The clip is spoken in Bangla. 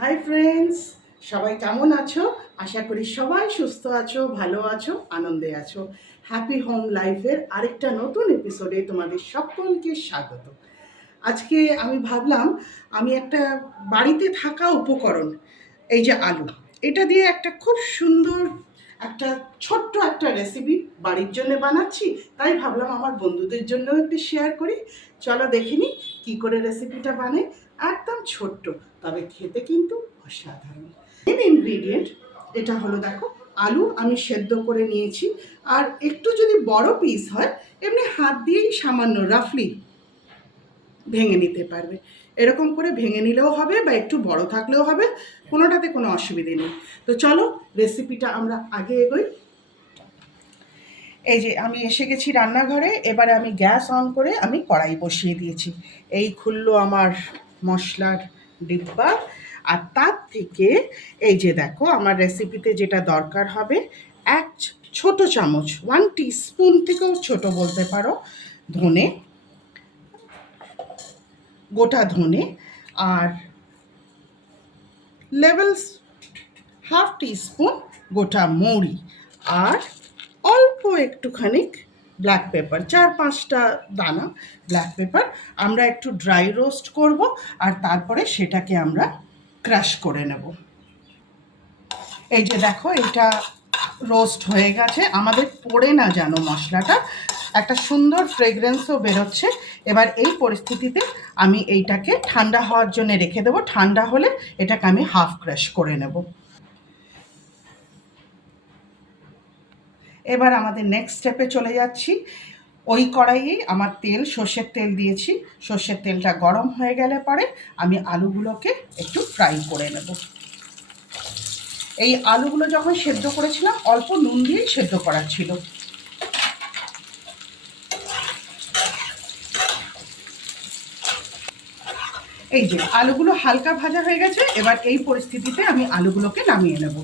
হাই ফ্রেন্ডস, সবাই কেমন আছো? আশা করি সবাই সুস্থ আছো, ভালো আছো, আনন্দে আছো। হ্যাপি হোম লাইফের আরেকটা নতুন এপিসোডে তোমাদের সকলকে স্বাগত। আজকে আমি ভাবলাম আমি একটা বাড়িতে থাকা উপকরণ, এই যে আলু, এটা দিয়ে একটা খুব সুন্দর একটা ছোট্ট একটা রেসিপি বাড়ির জন্য বানাচ্ছি। তাই ভাবলাম আমার বন্ধুদের জন্য একটু শেয়ার করি। চলো দেখিনি কি করে রেসিপিটা বানাই। একদম ছোট্ট, তবে খেতে কিন্তু অসাধারণ। মেন ইনগ্রিডিয়েন্ট এটা হলো, দেখো, আলু আমি সেদ্ধ করে নিয়েছি। আর একটু যদি বড় পিস হয়, এমনি হাত দিয়েই সামান্য রাফলি ভেঙে নিতে পারবে। এরকম করে ভেঙে নিলেও হবে বা একটু বড় থাকলেও হবে, কোনোটাতে কোনো অসুবিধে নেই। তো চলো রেসিপিটা আমরা আগে এগোই। এই যে আমি এসে গেছি রান্নাঘরে। এবারে আমি গ্যাস অন করে আমি কড়াই বসিয়ে দিয়েছি। এই খুললো আমার মশলার ডিব্বা। আর তার থেকে এই যে দেখো, আমার রেসিপিতে যেটা দরকার হবে, এক ছোট চামচ, 1 টিস্পুন থেকেও ছোট বলতে পারো, ধনে, গোটা ধনে। আর লেভেলস হাফ টিস্পুন গোটা মৌরি। আর অল্প একটুখানি ব্ল্যাক পেপার, 4-5টা দানা ব্ল্যাক পেপার। আমরা একটু ড্রাই রোস্ট করব, আর তারপরে সেটাকে আমরা ক্রাশ করে নেব। এই যে দেখো, এটা রোস্ট হয়ে গেছে। আমাদের পড়ে না যেন মশলাটা, একটা সুন্দর ফ্রেগরেন্সও বেরোচ্ছে। এবার এই পরিস্থিতিতে আমি এইটাকে ঠান্ডা হওয়ার জন্য রেখে দেবো। ঠান্ডা হলে এটাকে আমি হাফ ক্রাশ করে নেব। এবার আমাদের নেক্সট স্টেপে চলে যাচ্ছি। ওই কড়াইয়েই আমার তেল, সর্ষের তেল দিয়েছি। সর্ষের তেলটা গরম হয়ে গেলে পরে আমি আলুগুলোকে একটু ফ্রাই করে নেব। এই আলুগুলো যখন সেদ্ধ করেছিলাম, অল্প নুন দিয়েই সেদ্ধ করা ছিল। এই যে আলুগুলো হালকা ভাজা হয়ে গেছে। এবার এই পরিস্থিতিতে আমি আলুগুলোকে নামিয়ে নেব।